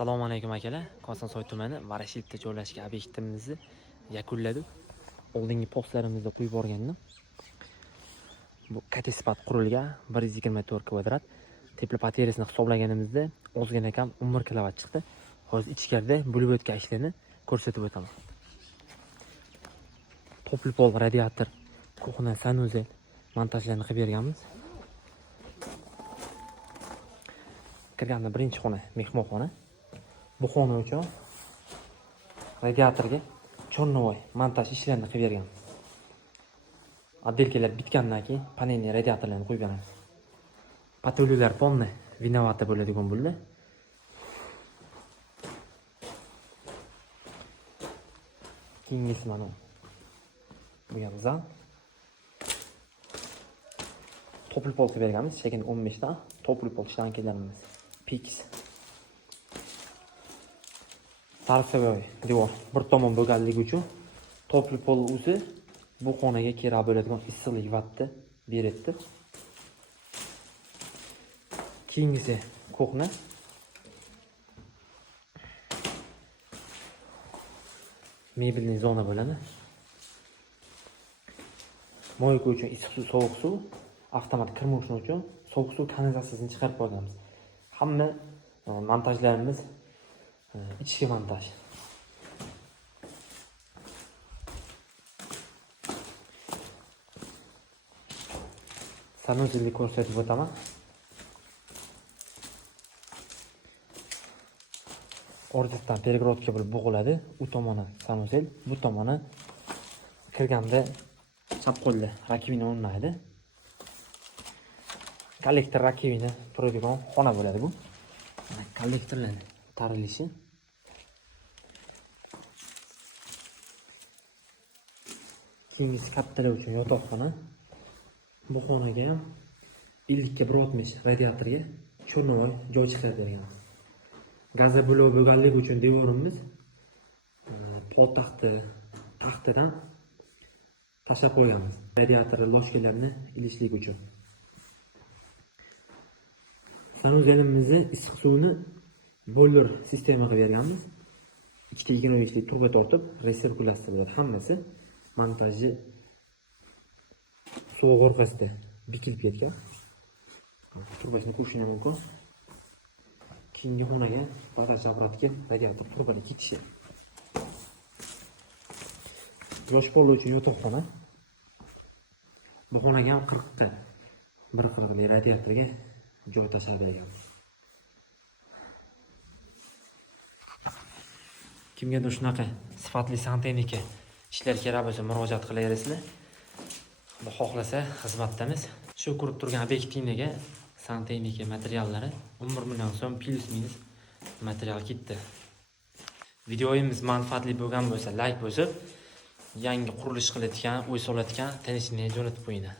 Assalomu alaykum akalar. Kosonsoy tumani Varashilda joylashgan obyektimizni yakunladik. Oldingi postlarimizda qo'yib borgandim. Bu katespat qurilgan 124 kvadrat. Tepli pateresini hisoblaganimizda ozgina kam 11 kilovat chiqdi. Hozir ichkarida bo'lib o'tgan ishlarni ko'rsatib o'taman. Topli pol radiator, ko'hna sanuzel montajlarni qilib berganmiz. Kirganda birinchi xona mehmonxona. Bu xona uchun radiatorga chornovoy montaj ishlarini qilib bergan. Отделкалар bitgandan keyin panelni radiatorlarni qo'yib beramiz. Patollar polni vinovata bo'ladigan bo'ldi. Keyingisi mana bu ham zal. Topli pol qilib berganmiz. Chekini 15 ta topli pol shtankalarimiz. Pix. Tarafavoy devor bir tomon bo'lganligi uchun topli pol o'zi bu xonaga kerak bo'ladigan issiqlik vatni beradi. Keyingisi ko'hna. Mebelning zona bo'ladi. Moyka uchun issiq suv, sovuq suv, avtomat kirma uchun sovuq suv kanalizatsiyasini chiqarib qo'yganmiz. Hamma montajlarimiz ichki montaj. Sanuzelni ko'rsatib o'taman. O'rtadan перегородка bo'lib bo'g'iladi. U tomoni sanuzel, bu tomoni kirganda chap qo'lda rakivina o'rnaydi. Kollektor rakivina turadigan xona bo'ladi bu. Mana kollektorlar tarilishi. Keyingisi kattalar uchun yotoqxona. Bu xonaga ham 50 radiatorga chornovoy joy chiqarib bergan. Gaza bo'lov bo'lganligi uchun devorimiz taxtadan tashlab qo'yganmiz. Radiator loshkalarni ilishlik uchun. Sanuzelimizni issiq suvni boiler sistema qilib berganmiz. 225 lik turba tortib resirkulyatsiya bo'ladi. Hammasi montajni suv o'rtasida bikilib ketgan. Turbasini ko'rishing mumkin. Keyingi xonaga bagaj apparatga radiator turbani ketishi. Yosh bola uchun yotoqxona. Bu xonaga ham 40 ta bir qirg'ili radiatorga joy tashlab bergan. Kimgadir shunaqa sifatli santexnika ishlar kerak bo'lsa murojaat qilaverasizlar. Xudo xohlasa xizmatdamiz. Shu ko'rib turgan obyektivniga santexnika materiallari 11 million so'm plus minus material ketdi. Videoyimiz manfaatli bo'lgan bo'lsa like bosib, yangi qurilish qilayotgan, o'y solayotgan tanishini jo'natib qo'yinglar.